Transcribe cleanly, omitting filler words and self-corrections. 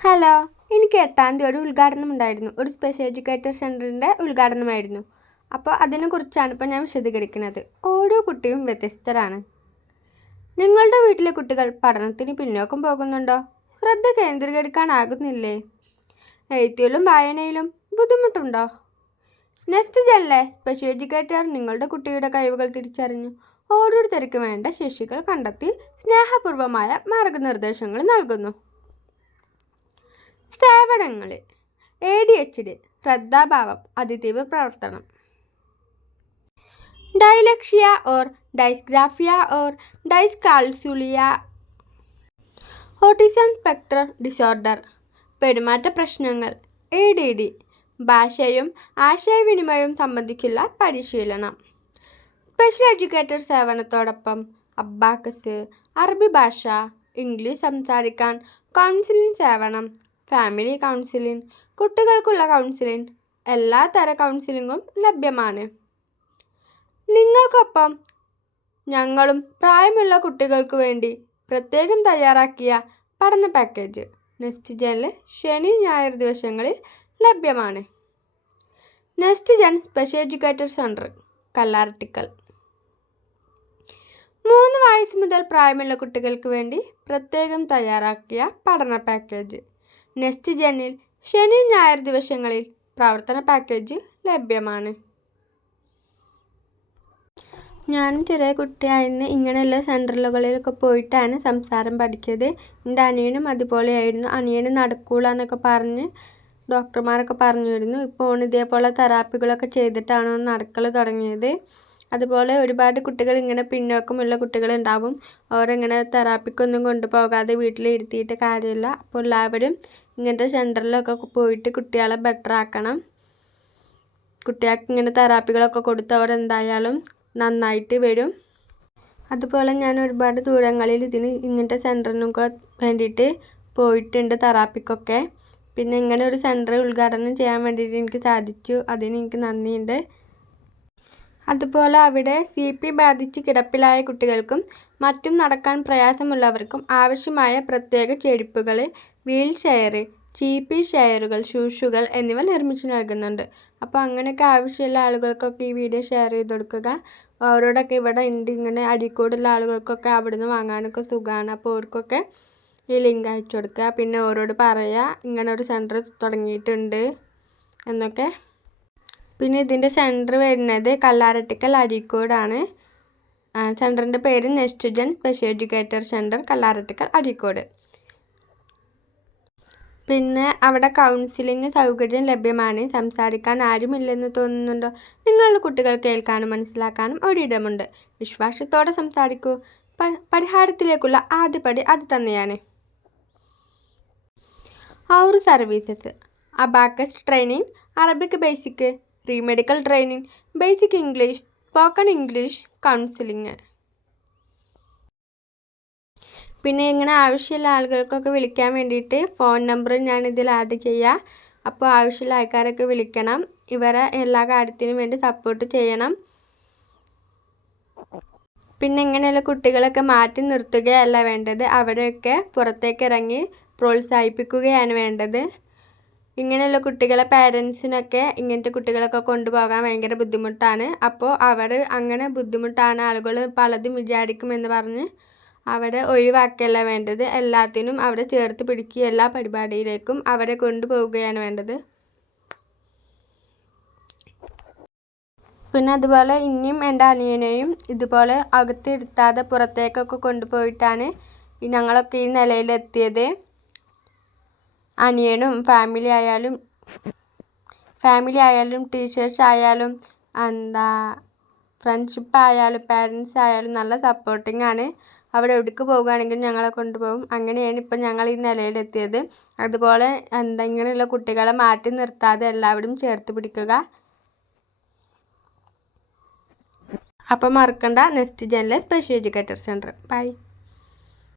Hello, എനിക്ക് 8-ാം തീയതി ഒരു ഉദ്ഘാടനം ഉണ്ടായിരുന്നു. ഒരു സ്പെഷ്യൽ എഡ്യൂക്കേറ്റർ സെൻ്ററിൻ്റെ ഉദ്ഘാടനമായിരുന്നു. അപ്പോൾ അതിനെക്കുറിച്ചാണ് ഇപ്പോൾ ഞാൻ വിശദീകരിക്കുന്നത്. ഓരോ കുട്ടിയും വ്യത്യസ്തരാണ്. നിങ്ങളുടെ വീട്ടിലെ കുട്ടികൾ പഠനത്തിന് പിന്നോക്കം പോകുന്നുണ്ടോ? ശ്രദ്ധ കേന്ദ്രീകരിക്കാനാകുന്നില്ലേ? എഴുത്തിലും വായനയിലും ബുദ്ധിമുട്ടുണ്ടോ? നെക്സ്റ്റ് ജെനിലെ സ്പെഷ്യൽ എഡ്യൂക്കേറ്റർ നിങ്ങളുടെ കുട്ടിയുടെ കഴിവുകൾ തിരിച്ചറിഞ്ഞു ഓരോരുത്തർക്കും വേണ്ട ശേഷികൾ കണ്ടെത്തി സ്നേഹപൂർവമായ മാർഗനിർദ്ദേശങ്ങൾ നൽകുന്നു. സേവനങ്ങൾ: ADHD, ശ്രദ്ധാഭാവം, അതിതീവ്ര പ്രവർത്തനം. Dyslexia or dysgraphia or dyscalculia, autism spectrum disorder, പെരുമാറ്റ പ്രശ്നങ്ങൾ. ADD, ഭാഷയും ആശയവിനിമയവും സംബന്ധിച്ചുള്ള പരിശീലനം. സ്പെഷ്യൽ എഡ്യൂക്കേറ്റർ സേവനത്തോടൊപ്പം അബാക്കസ്, അറബി ഭാഷ, ഇംഗ്ലീഷ് സംസാരിക്കാൻ കൗൺസിലിംഗ് സേവനം, ഫാമിലി കൗൺസിലിംഗ്, കുട്ടികൾക്കുള്ള കൗൺസിലിംഗ്, എല്ലാ തര കൗൺസിലിംഗും ലഭ്യമാണ്. നിങ്ങൾക്കൊപ്പം ഞങ്ങളും പ്രായമുള്ള കുട്ടികൾക്ക് വേണ്ടി പ്രത്യേകം തയ്യാറാക്കിയ പഠന പാക്കേജ് നെക്സ്റ്റ് ജെനിൽ ശനി ഞായർ ദിവസങ്ങളിൽ ലഭ്യമാണ്. Next gen special educator centre, Kallarttikkal. 3 വയസ്സ് മുതൽ പ്രായമുള്ള കുട്ടികൾക്ക് വേണ്ടി പ്രത്യേകം തയ്യാറാക്കിയ പഠന പാക്കേജ് നെക്സ്റ്റ് ജെനിൽ ശനി ഞായർ ദിവസങ്ങളിൽ പ്രവർത്തന പാക്കേജ് ലഭ്യമാണ്. ഞാനും ചെറിയ കുട്ടിയായിരുന്നു ഇങ്ങനെയുള്ള സെൻറ്ററുകളിലൊക്കെ പോയിട്ടാണ് സംസാരം പഠിച്ചത്. എൻ്റെ അനിയനും അതുപോലെയായിരുന്നു. അനിയന് നടക്കൂല എന്നൊക്കെ പറഞ്ഞ് ഡോക്ടർമാരൊക്കെ പറഞ്ഞിരുന്നു. ഇപ്പോൾ ഇതേപോലെ തെറാപ്പികളൊക്കെ ചെയ്തിട്ടാണ് നടക്കൽ തുടങ്ങിയത്. അതുപോലെ ഒരുപാട് കുട്ടികൾ ഇങ്ങനെ പിന്നോക്കമുള്ള കുട്ടികളുണ്ടാവും. അവരിങ്ങനെ തെറാപ്പിക്കൊന്നും കൊണ്ടുപോകാതെ വീട്ടിലിരുത്തിയിട്ട് കാര്യമില്ല. അപ്പോൾ എല്ലാവരും ഇങ്ങനത്തെ സെൻറ്ററിലൊക്കെ പോയിട്ട് കുട്ടികളെ ബെറ്റർ ആക്കണം. കുട്ടികൾക്ക് ഇങ്ങനെ തെറാപ്പികളൊക്കെ കൊടുത്ത് അവരെന്തായാലും നന്നായിട്ട് വരും. അതുപോലെ ഞാൻ ഒരുപാട് ദൂരങ്ങളിൽ ഇങ്ങനത്തെ സെൻറ്ററിനൊക്കെ വേണ്ടിയിട്ട് പോയിട്ടുണ്ട്, തെറാപ്പിക്കൊക്കെ. പിന്നെ ഇങ്ങനെ ഒരു സെൻറ്റർ ഉദ്ഘാടനം ചെയ്യാൻ വേണ്ടിയിട്ട് എനിക്ക് സാധിച്ചു. അതിന് എനിക്ക് നന്ദിയുണ്ട്. അതുപോലെ അവിടെ CP ബാധിച്ച് കിടപ്പിലായ കുട്ടികൾക്കും മറ്റും നടക്കാൻ പ്രയാസമുള്ളവർക്കും ആവശ്യമായ പ്രത്യേക ചെരുപ്പുകൾ, വീൽ ചെയർ, CP ചെയറുകൾ, ഷൂസുകൾ എന്നിവ നിർമ്മിച്ചു നൽകുന്നുണ്ട്. അപ്പോൾ അങ്ങനെയൊക്കെ ആവശ്യമുള്ള ആളുകൾക്കൊക്കെ ഈ വീഡിയോ ഷെയർ ചെയ്ത് കൊടുക്കുക. അവരോടൊക്കെ ഇവിടെ ഉണ്ട്, ഇങ്ങനെ അഴീക്കോടുള്ള ആളുകൾക്കൊക്കെ അവിടുന്ന് വാങ്ങാനൊക്കെ സുഖമാണ്. അപ്പോൾ അവർക്കൊക്കെ ഈ ലിങ്ക് അയച്ചു കൊടുക്കുക. പിന്നെ അവരോട് പറയുക ഇങ്ങനെ ഒരു സെൻറ്റർ തുടങ്ങിയിട്ടുണ്ട് എന്നൊക്കെ. പിന്നെ ഇതിൻ്റെ സെൻറ്റർ വരുന്നത് കല്ലാർട്ടിക്കൽ, അഴീക്കോടാണ്. സെൻറ്ററിൻ്റെ പേര് next gen special educator centre, Kallarttikkal, Azhikode. പിന്നെ അവിടെ കൗൺസിലിംഗ് സൗകര്യം ലഭ്യമാണ്. സംസാരിക്കാൻ ആരുമില്ലെന്ന് തോന്നുന്നുണ്ടോ? നിങ്ങളുടെ കുട്ടികൾ കേൾക്കാനും മനസ്സിലാക്കാനും ഒരിടമുണ്ട്. വിശ്വാസത്തോടെ സംസാരിക്കൂ. പരിഹാരത്തിലേക്കുള്ള ആദ്യപടി അത് തന്നെയാണ്. Our services: abacus training, Arabic basic, pre medical training, basic English, spoken English, counselling. പിന്നെ ഇങ്ങനെ ആവശ്യമുള്ള ആളുകൾക്കൊക്കെ വിളിക്കാൻ വേണ്ടിയിട്ട് ഫോൺ നമ്പർ ഞാൻ ഇതിൽ ആഡ് ചെയ്യാം. അപ്പോൾ ആവശ്യമുള്ള ആൾക്കാരൊക്കെ വിളിക്കണം. ഇവരെ എല്ലാ കാര്യത്തിനും വേണ്ടി സപ്പോർട്ട് ചെയ്യണം. പിന്നെ ഇങ്ങനെയുള്ള കുട്ടികളൊക്കെ മാറ്റി നിർത്തുകയല്ല വേണ്ടത്, അവരെയൊക്കെ പുറത്തേക്ക് ഇറങ്ങി പ്രോത്സാഹിപ്പിക്കുകയാണ് വേണ്ടത്. ഇങ്ങനെയുള്ള കുട്ടികളെ പാരൻസിനൊക്കെ ഇങ്ങനത്തെ കുട്ടികളൊക്കെ കൊണ്ടുപോകാൻ ഭയങ്കര ബുദ്ധിമുട്ടാണ്. അപ്പോൾ അവർ അങ്ങനെ ബുദ്ധിമുട്ടാണ്, ആളുകൾ പലതും വിചാരിക്കുമെന്ന് പറഞ്ഞ് അവരെ ഒഴിവാക്കുകയല്ല വേണ്ടത്. എല്ലാത്തിനും അവരെ ചേർത്ത് പിടിക്കുക, എല്ലാ പരിപാടിയിലേക്കും അവരെ കൊണ്ടുപോവുകയാണ് വേണ്ടത്. പിന്നെ അതുപോലെ ഇനിയും എൻ്റെ അനിയനെയും ഇതുപോലെ അകത്തിരുത്താതെ പുറത്തേക്കൊക്കെ കൊണ്ടുപോയിട്ടാണ് ഞങ്ങളൊക്കെ ഈ നിലയിലെത്തിയത്. അനിയനും ഫാമിലി ആയാലും ടീച്ചേഴ്സ് ആയാലും ഫ്രണ്ട്ഷിപ്പ് ആയാലും പാരൻസ് ആയാലും നല്ല സപ്പോർട്ടിംഗ് ആണ്. അവിടെ എവിടേക്ക് പോകുകയാണെങ്കിലും ഞങ്ങളെ കൊണ്ടുപോകും. അങ്ങനെയാണ് ഇപ്പം ഞങ്ങൾ ഈ നിലയിലെത്തിയത്. അതുപോലെ ഇങ്ങനെയുള്ള കുട്ടികളെ മാറ്റി നിർത്താതെ എല്ലാവരും ചേർത്ത് പിടിക്കുക. അപ്പം മറക്കണ്ട, നെക്സ്റ്റ് ജെനിലെ സ്പെഷ്യൽ എഡ്യൂക്കേറ്റർ സെൻ്റർ. ബൈ.